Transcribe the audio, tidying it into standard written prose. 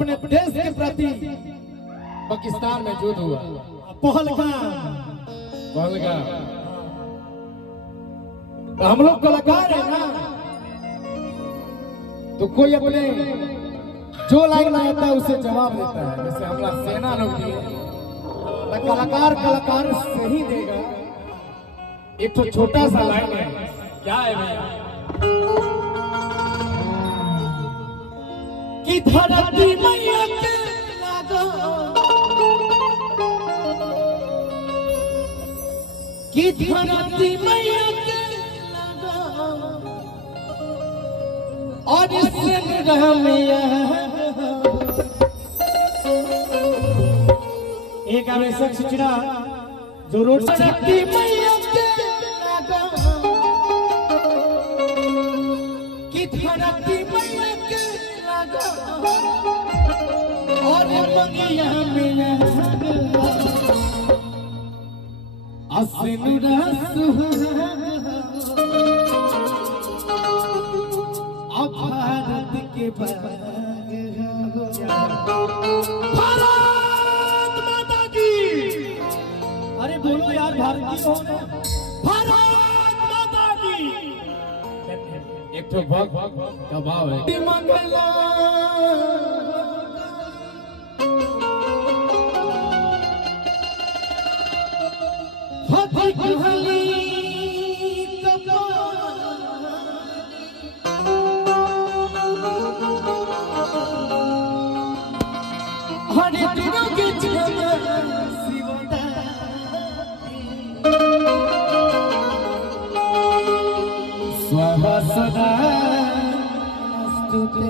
अपने देश के प्रति पाकिस्तान में युद्ध हुआ, पहलगाम। तो हम लोग कलाकार है ना, तो कोई अपने जो लाइन आता है उसे जवाब देता है। जैसे हमारा सेना लोग भी कलाकार से ही देगा। एक तो छोटा सा लाइन है, क्या है भैया कि धरती मैया के लागो, कि धरती मैया के लागो, और इससे रहमिया एक आवश्यक सूचना जो रोड शक्ति मैया के लागो, कि धरती मैया के लागो, और मंगिया में असिनुरा अब भारत के भारत माता की। अरे बोलो यार, भारत की कौन है? भारत माता की। एक तो भक्त का भाव है मंगला हथी कुहली हरे दिनों के शिवता स्वाहा सदा स्तुते।